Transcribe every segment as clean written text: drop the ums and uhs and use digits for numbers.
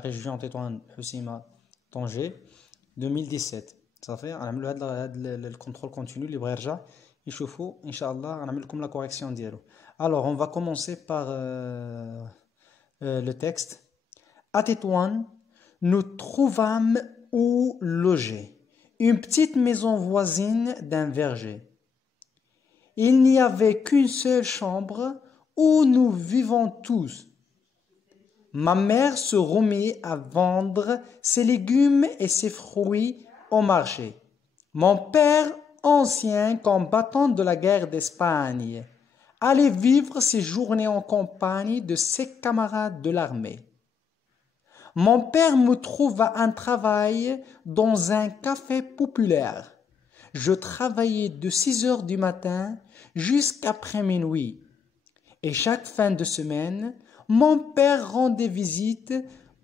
Paris Jean Tétouan Houssima Tanger 2017 صافي غنعملو هاد الكونترول كونتينيو اللي بغا يرجع يشوفوا ان شاء الله غنعمل لكم لا كوريكسيون ديالو. Alors on va commencer par le texte. À Tétouan, nous trouvâmes où loger, une petite maison voisine d'un verger. Il n'y avait qu'une seule chambre où nous vivons tous. Ma mère se remit à vendre ses légumes et ses fruits au marché. Mon père, ancien combattant de la guerre d'Espagne, allait vivre ses journées en compagnie de ses camarades de l'armée. Mon père me trouva un travail dans un café populaire. Je travaillais de 6 heures du matin jusqu'après minuit. Et chaque fin de semaine, mon père rendait visite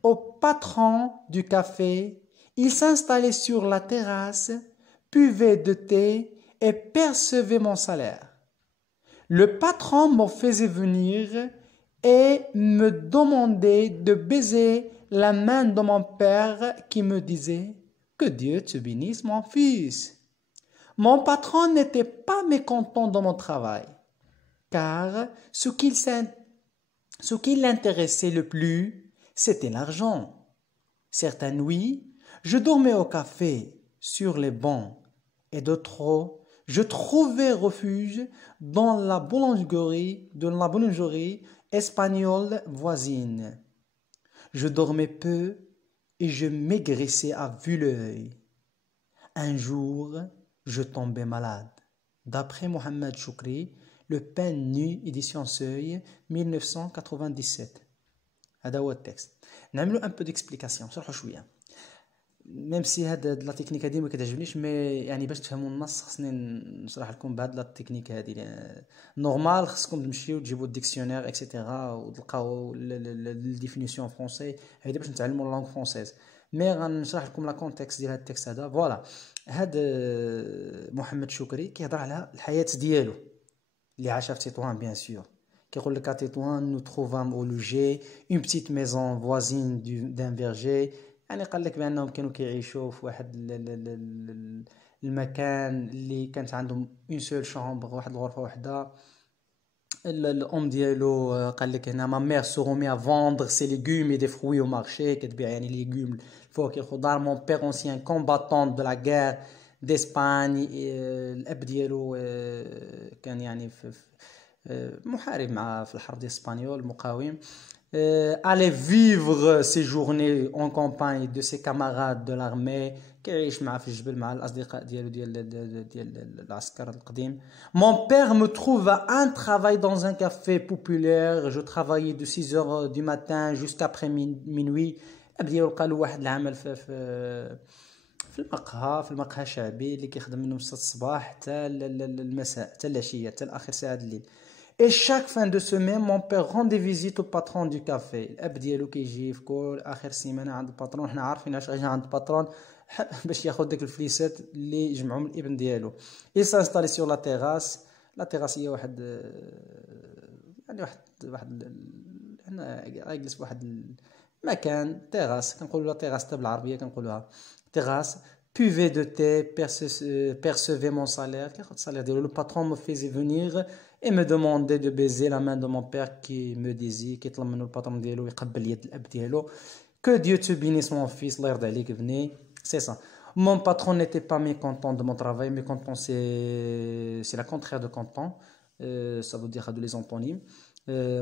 au patron du café. Il s'installait sur la terrasse, buvait de thé et percevait mon salaire. Le patron me faisait venir et me demandait de baiser la main de mon père qui me disait « Que Dieu te bénisse, mon fils ». Mon patron n'était pas mécontent de mon travail, car ce qui l'intéressait le plus, c'était l'argent. Certaines nuits, je dormais au café, sur les bancs, et d'autres, je trouvais refuge dans la boulangerie espagnole voisine. Je dormais peu et je maigrissais à vue l'œil. Un jour, je tombais malade. D'après Mohamed Choukri, Le pain nu, édition Seuil, 1997. هذا هو التكست. نعملو un peu d'explication نشرحو شويه. ميم سي هاد لا تكنيك هادي ما كتعجبنيش، مي يعني باش تفهموا النص خصني نشرح لكم بهاد لا تكنيك هادي. نورمال خصكم تمشيو تجيبوا الديكسيونير اكسيتيرا وتلقاو الديفينيسيون فرونسي هادي باش نتعلموا اللونغ فرونسيز. مي غنشرح لكم لا كونتكست ديال هاد التكست هذا. فوالا هاد محمد شكري كيهضر على الحياه ديالو اللي عاشها في تطوان. بيان سور كيقول لك à Tétouan nous trouvâmes au loger une petite maison voisine d'un verger. يعني قال لك بانهم كانوا كيعيشوا في واحد المكان اللي كانت عندهم اون سول شامبر، واحد الغرفه وحده. الام ديالو قال لك هنا ما مير سو رومي ا فوندر سي ليغوم اي دي فروي او مارشي، كتبيع يعني ليغوم الفواكه الخضار. مون بير اونسيان كومباتون دو لا غير داسباني، الاب ديالو كان يعني في محارب مع في الحرب الاسبانيول مقاوم. allait vivre ses journées en compagnie de ses camarades de l'armée، كيعيش معاه في الجبل مع الأصدقاء ديالو ديال العسكر القديم. Mon père me trouva un travail dans un café populaire. Je travaillais de 6 heures du matin jusqu'après minuit. الأب ديالو لقى له واحد العمل في المقهى شعبي اللي كيخدم منه من 6 الصباح حتى المساء، حتى العشية، حتى آخر ساعة الليل. Et chaque fin de semaine, mon père rendait visite au patron du café. الأب ديالو كيجي في كل آخر سيمانة عند الباترون. حنا عارفين علاش غيجي عند الباترون، باش ياخد ديك الفليسات اللي جمعهم الابن ديالو. Il s'installait sur la terrasse. لا تيراس هي واحد يعني واحد هنا يجلس بواحد المكان تيراس، كنقولوا لا تيراس حتى بالعربية كنقولوها تيراس. Buvait de thé, percevait mon salaire. Le patron me faisait venir et me demandait de baiser la main de mon père qui me disait que Dieu te bénisse mon fils. C'est ça. Mon patron n'était pas mécontent de mon travail. Mécontent, c'est la contraire de content. Ça veut dire de les antonymes.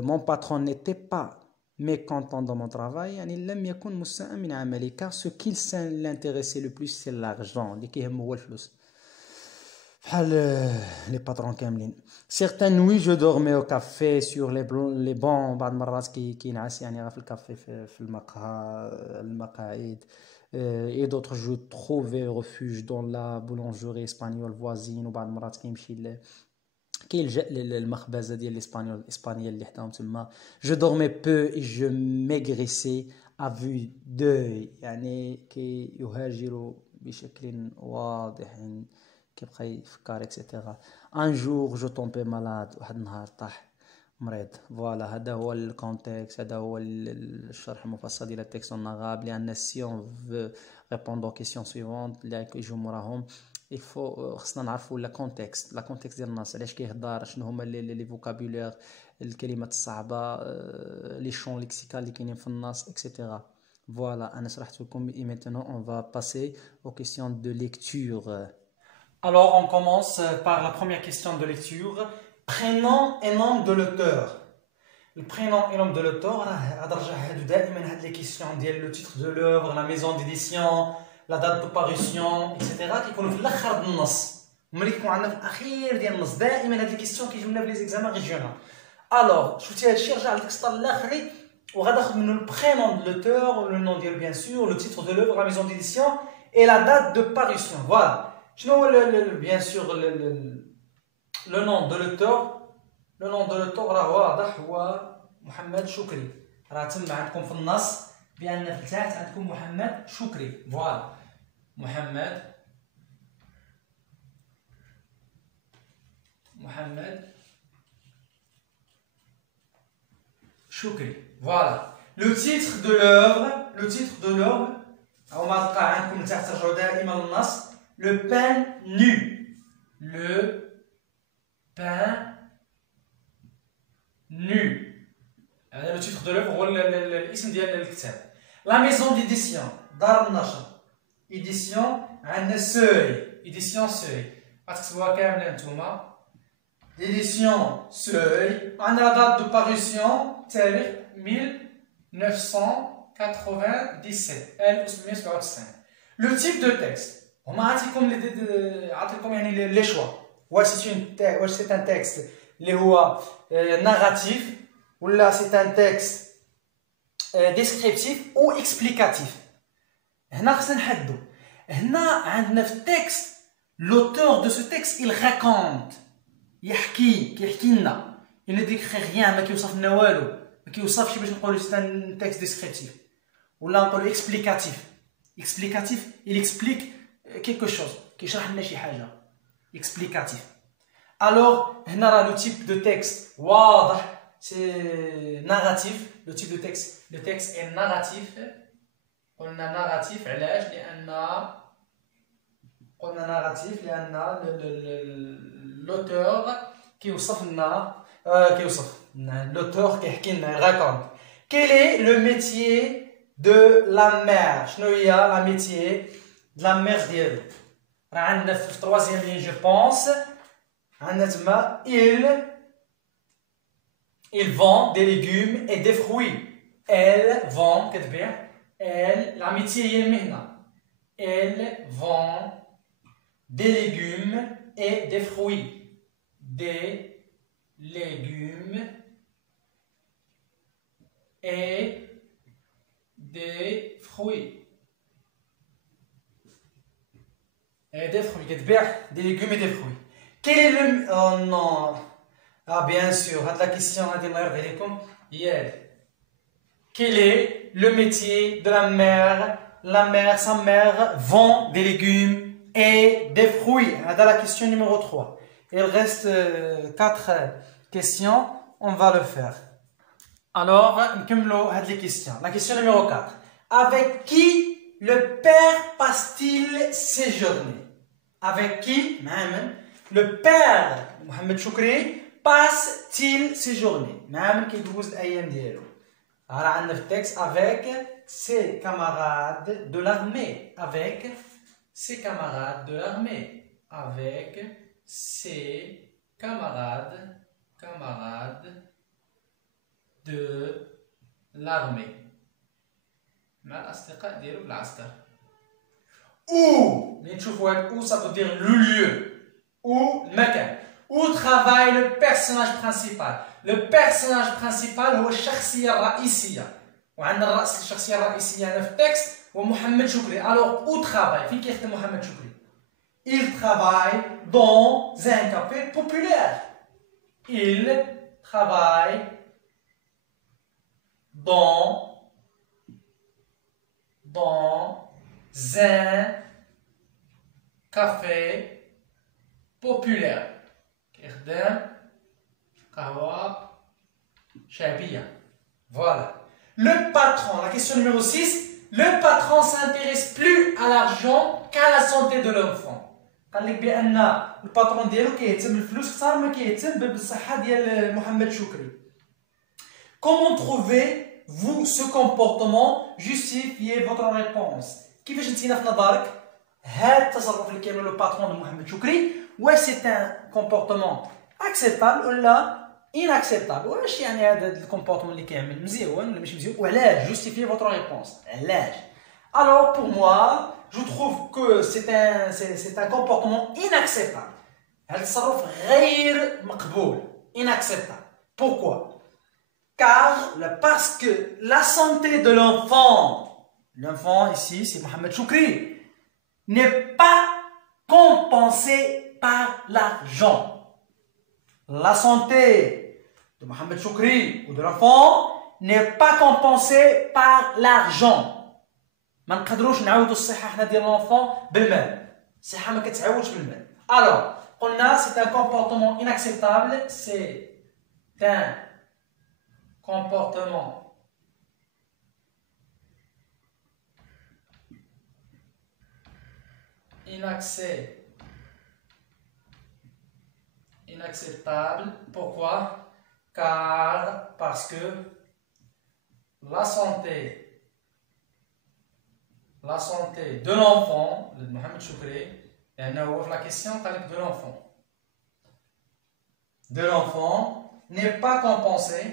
Mon patron n'était pas mécontent dans mon travail. يعني لم يكن مستاء من عملي، car ce qui l'intéressait le plus c'est l'argent. اللي كيهمه هو الفلوس بحال لي باترون كاملين. Certaines nuits je dormais au café sur les bancs. بعض المرات كينعس يعني في الكافي في المقهى المقاعد. Et d'autres je trouvais refuge dans la boulangerie espagnole voisine. وبعض المرات كيمشي كيلجأ للمخبزة ديال الإسبانية اللي حداهم تما. Je dormais peu et je maigrissais à vue d'œil. يعني كيهاجر بشكل واضح، كيبقى يفكر اكسيتيرا. Un jour je tombais malade. واحد النهار طاح مريض. فوالا هذا هو الكونتكست، هذا هو الشرح المفصل ديال التكست اون arabe. لان سي اون فو ريبوندو كيسيون سويفونت اللي يجيو موراهم الفو خصنا نعرفوا لا كونتكست ديال النص، علاش كيهضر، شنو هما لي فوكابولير، الكلمات الصعبه، لي شون ليكسيكال اللي كاينين في النص اكسيتيرا. فوالا انا شرحت لكم. et maintenant on va passer aux questions de lecture. Alors on commence par la première question de lecture. Prénom et nom de l'auteur. Le prénom et nom de l'auteur, دائما هاد les questions ديال le titre de l'œuvre, la maison d'édition, la date de parution, etc. كيكونوا في الاخر ديال النص. ملي كيكون عندنا في الاخير ديال النص دائما هاد les questions كيجيو لنا في les examens régionaux. Alors شفتي هاد الشيء رجع لك السطر الاخري وغادي ناخذ منه le prénom de l'auteur, le nom ديالو bien sûr, le titre de l'œuvre, la maison d'édition et la date de parution. Voilà. شنو هو bien sûr le nom de l'auteur. Le nom de l'auteur راه واضح هو محمد شكري. راه تم عندكم في النص بان في التحت عندكم محمد شكري. فوالا محمد شكري. Voilà. Le titre de l'œuvre أو ما تلقى عندكم لتحت ترجعوا دائما للنص. Le pain nu. هذا le titre de l'œuvre هو الاسم ديال الكتاب. La maison d'édition دار النشر. édition عندنا édition seuil غتكتبوها كامله نتوما. édition seuil. عندنا la date de parution تاريخ 1997. Le type de texte هما عطيكم يعني لي شوا. واش c'est un texte اللي هو narratif ولا c'est un texte descriptif ou explicatif. هنا خصنا نحددوا. هنا عندنا في التكست l'auteur de ce texte il raconte كيحكي لنا. il ne décrit rien ما كيوصف لنا والو ما كيوصفش باش نقولوا c'est un texte descriptif ولا نقولوا explicatif. il explique quelque chose كيشرح لنا شي حاجه explicatif. alors هنا راه le type de texte واضح c'est narratif. le type de texte est narratif. قلنا narratif علاش لان l'auteur كيوصف لنا l'auteur كيحكي لنا raconte. quel est le métier de la mère. شنو هي la métier de la mère ديالو. راه عندنا في troisième ligne je pense عندنا تما il vend des légumes et des fruits. elle vend كتبيع la métier هي المهنة. elle vend des légumes et des fruits. des légumes et des fruits. كتبيع des légumes et des fruits. quel est le oh non bien sûr هاد la question هادي الله يرضي عليكم هي quel est le métier de la mère. sa mère vend des légumes et des fruits. هذا la question numéro 3. il reste 4 questions, on va le faire. alors نكملوا هاد les questions. la question numéro 4. avec qui le père passe-t-il ses journées. avec qui le père محمد شكري passe-t-il ses journées. كيدوز الايام ديالو. راه عندنا في التكست avec ses camarades de l'armée. avec ses camarades de l'armée. avec ses camarades de l'armée. مع الأصدقاء ديالو بالعسكر. où ملي نشوفوا هاد où ça veut dire le lieu ou المكان. où travaille le personnage principal. le personnage principal هو الشخصية الرئيسية. وعندنا الشخصية الرئيسية هنا في التكست هو محمد شكري. alors où travaille فين كيخدم محمد شكري. il travaille dans un café populaire. il travaille dans un café populaire. كيخدم قهوة شعبية. Voilà. Le patron, la question numéro 6. Le patron s'intéresse plus à l'argent qu'à la santé de l'enfant. قال لك بأن الباترون ديالو كيهتم بالفلوس أكثر ما كيهتم بالصحة ديال محمد شكري. Comment trouvez-vous ce comportement? Justifiez votre réponse. كيفاش نتينا في نظرك هذا التصرف اللي كيعملو لو باترون ديال محمد شكري؟ واش سي ان كومبورتمون اكسبتابل ولا inacceptable؟ واش يعني هذا الكومبورتمون اللي كيعمل مزيان ولا ماشي مزيان؟ وعلاش؟ Justifiez votre réponse. علاش؟ Alors pour moi, je trouve que c'est un comportement inacceptable. هذا التصرف غير مقبول. Inacceptable. Pourquoi? Parce que la santé de l'enfant ici c'est Mohamed Choukri, n'est pas compensée par l'argent. La santé de Mohamed Choukri ou de l'enfant n'est pas compensée par l'argent. ما نقدروش نعاودوا الصحة حنا ديال l'enfant بالمال. الصحة ما كتعاودش بالمال. Alors, قلنا c'est un comportement inacceptable, c'est un comportement inacceptable. Pourquoi? Parce que la santé de l'enfant, de Mohamed Choukri, la question de l'enfant n'est pas compensée,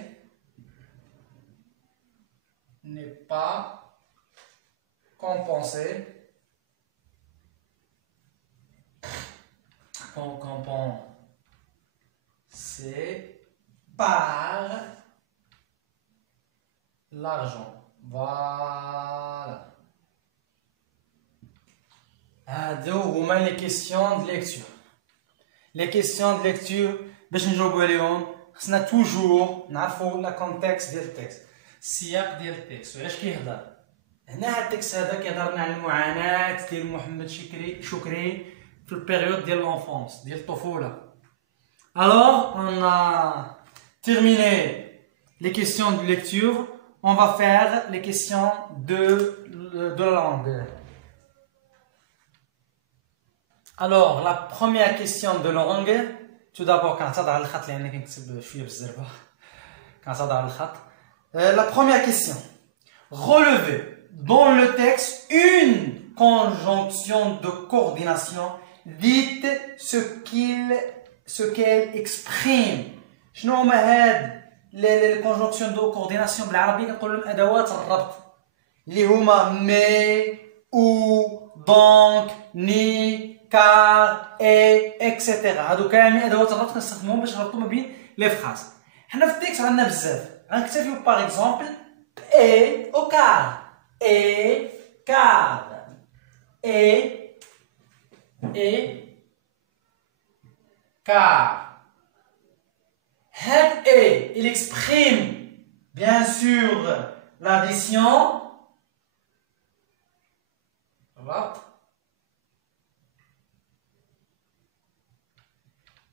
par l'argent. Voilà. هادو هما les questions de lecture. Les questions de lecture باش نجاوبوا عليهم خصنا توجور نعرفوا لا كونتكست ديال التكست، السياق ديال التكست وعلاش كيهضر. هنا هاد التكست هذا كيهضرنا على المعاناة ديال محمد شكري في البيريود ديال l'enfance ديال الطفولة. Alors on a terminé les questions de lecture, on va faire les questions de la langue. Alors, la première question de langue, tout d'abord, la première question. Relevez dans le texte une conjonction de coordination. Dites ce qu'elle exprime. شنو هما هاد الكونجونكسيون دو كورديناسيون بالعربي كنقولوا لهم ادوات الربط اللي هما مي او دونك ني كار اي اكسيتيرا. هادو كاملين ادوات الربط كنستخدموهم باش نربطوا ما بين لي فراز. حنا في التكست عندنا بزاف، غنكتفيو باغ اكزومبل اي او كار اي كار. Head A, il exprime bien sûr l'addition.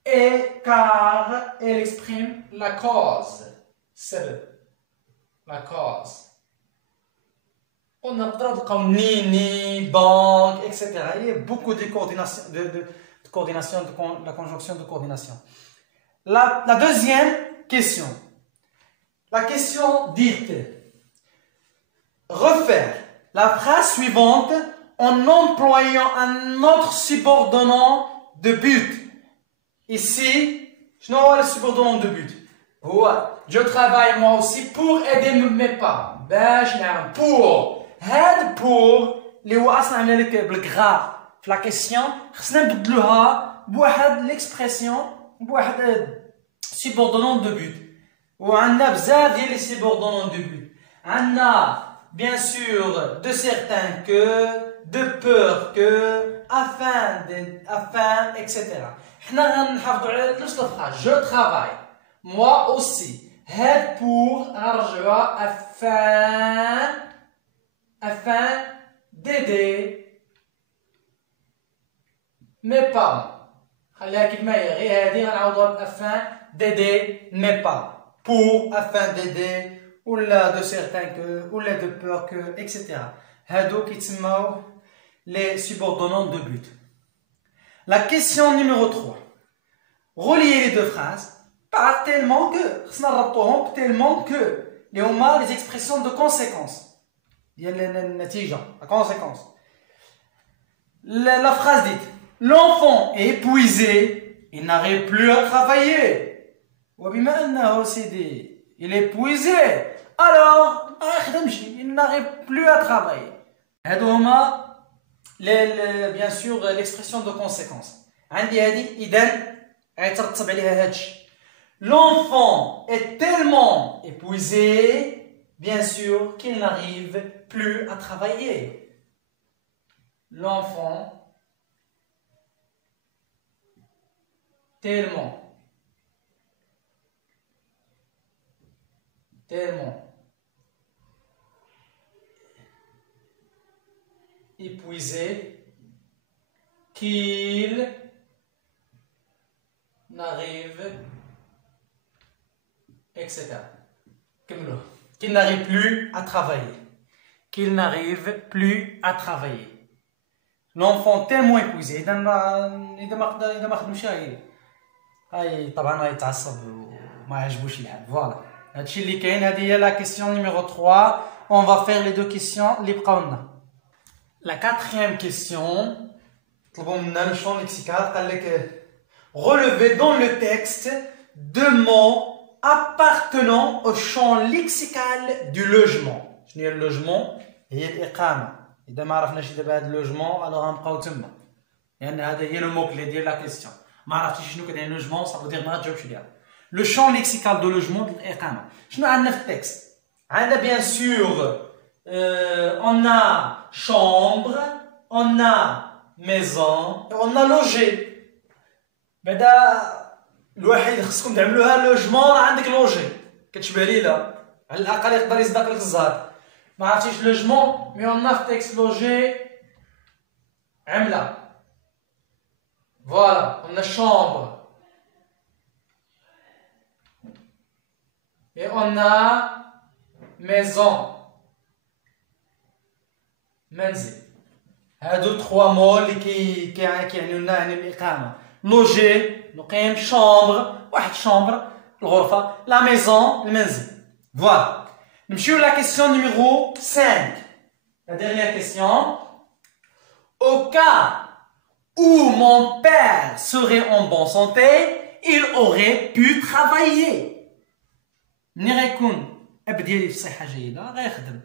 Et car il exprime la cause. C'est la cause. On a comme ni, donc, etc. Il y a beaucoup de coordination, de la conjonction de coordination. La deuxième question. La question dite. Refaire la phrase suivante en employant un autre subordonnant de but. Ici, je n'ai pas le subordonnant de but. Je travaille moi aussi pour aider mes parents. Pour. Aide pour. اللي هو اصلا عامله لك بالغرا في لا كيسيون خصنا نبدلوها بواحد ليكسبرسيون بواحد subordonnant de but. وعندنا بزاف ديال لي subordonnants de but. عندنا bien sûr de certains que, de peur que, afin etc. حنا غنحافظوا على نفس الفراز. Je travaille. Moi aussi. Aide pour غنرجعوها afin d'aider mes parents. خليها كيما هي غير هادي غنعوضوها afin d'aider mes parents. pour, afin d'aider, ou là de certains que, ou là de peur que, etc. هادو كيتسموا les subordonnants de but. La question numéro 3. Relier les deux phrases par tellement que, tellement que, les expressions de conséquence. Il y a la conséquence. La phrase dite, l'enfant est épuisé, il n'arrive plus à travailler. Il est épuisé, alors il n'arrive plus à travailler. Bien sûr l'expression de conséquence. L'enfant est tellement épuisé, bien sûr, qu'il n'arrive plus à travailler. L'enfant tellement épuisé qu'il n'arrive, etc. Qu'il n'arrive plus à travailler. Qu'il n'arrive plus à travailler. L'enfant tellement épuisé إذا ما خدمش هاي طبعا غيتعصب وما عجبوش الحال. فوالا هادشي اللي كاين. هذه هي la question numéro 3. On va faire les deux questions اللي بقاو لنا. La quatrième question, طلبوا منا le champ lexical. قال لك relever dans le texte deux mots appartenant au champ lexical du logement. شنو هي اللوجمون؟ هي الإقامة. إذا ما عرفناش دابا هذا اللوجمون alors غنبقاو تما، لأن هذا هي لو مو كلي ديال لا كيستيون. ما عرفتيش شنو كدير لوجمون صافي دير ما تجاوبش عليها. لو شون ليكسيكال دو لوجمون الإقامة. شنو عندنا في التكست؟ عندنا بيان سور on a chambre, on a maison, on a logé. بعدا الواحد اللي خصكم تعملوها لوجمون راه عندك لوجي كتشبه ليله على الاقل يقدر يصدق لك الزهر. ما عرفتيش لوجمون مي اون في تكست لوجي عمله. فوالا on a chambre et on a maison منزل. هادو 3 مو اللي كيعنيو لنا عن الاقامه. لوجي نقيم، شامبر واحد شامبر الغرفه، لا ميزون المنزل. فوالا نمشيو لا كيسيون نيميرو 5. La dernière question. Au cas où mon père serait en bonne santé, il aurait pu travailler. ملي غيكون اب ديالي في صحه جيده غيخدم.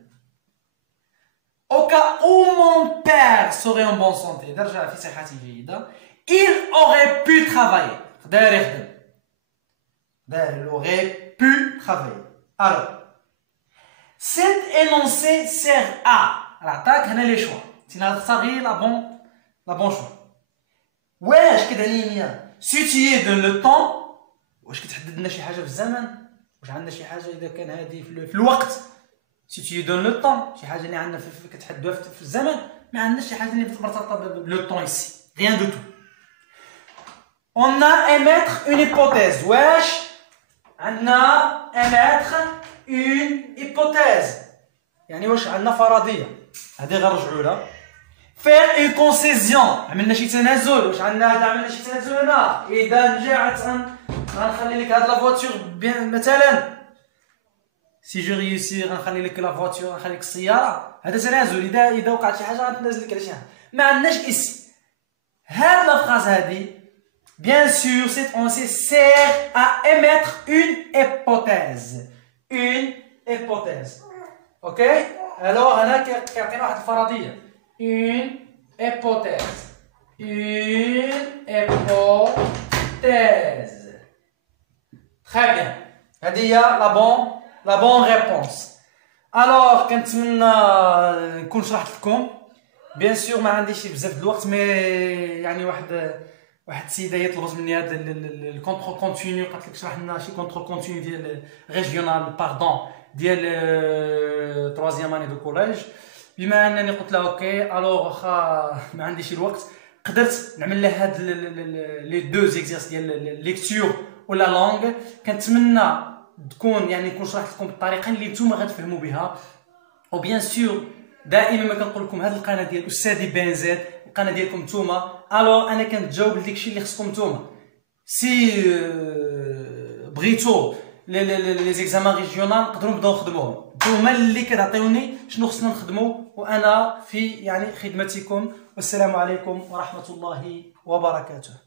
Au cas où mon père serait en bonne santé, درجة في صحة جيدة, il aurait pu travailler. Il aurait pu travailler. Alors, cet énoncé sert à. عطاك هنا لي شوا. تينا تختاري la bon choix. واش كتعني ليا situé dans le temps؟ واش كتحدد لنا شي حاجة في الزمن؟ واش عندنا شي حاجة إذا كان هذه في الوقت؟ situé dans le temps, شي حاجة اللي عندنا كتحدوها في الزمن، ما عندناش شي حاجة اللي مرتبطة بلو طون ici. Rien du tout. On a émettre une hypothèse. واش عندنا émettre une hypothèse. يعني واش عندنا فرضية. هذه غنرجعوا لها. Faire une concession. عملنا شي تنازل. واش عندنا هذا عملنا شي تنازل هنا. إذا نجعت غنخلي لك هاد لا فواتور مثلا. Si je réussis غنخلي لك لا فواتور، غنخلي لك السيارة. هذا تنازل. إذا وقعت شي حاجة غنتنازل لك على شي حاجة. ما عندناش إسي. هاد لا فراز هادي bien sûr cet énoncé sert à émettre une hypothèse. Une hypothèse. OK? Alors هنا كيعطينا واحد الفرضية. Une hypothèse. Une hypothèse. Très bien. هذه هي la bonne réponse. Alors كنتمنى نكون شرحت لكم. بيان سور ما عنديش بزاف د الوقت، مي يعني واحد السيده هي طلبت مني هذا الكونترول كونتينيو، قالت لك شرح لنا شي كونترول كونتينيو ديال ريجيونال باردون ديال تروازيام اني دو كوليج. بما انني قلت لها اوكي الوغ واخا ما عنديش الوقت، قدرت نعمل لها هاد لي دو زيكزيرس ديال ليكتور ولا لونغ. كنتمنى تكون يعني نكون شرحت لكم بالطريقه اللي نتوما غتفهموا بها. وبيان سور دائما ما كنقول لكم هذه القناه ديال استاذي بنزاد القناه ديالكم نتوما، الو انا كنتجاوب لداكشي اللي خصكم نتوما. سي بغيتو لي زيكزامان ريجيونال نقدروا نبداو نخدموهم، نتوما اللي كتعطيوني شنو خصنا نخدموا، وانا في يعني خدمتكم. والسلام عليكم ورحمه الله وبركاته.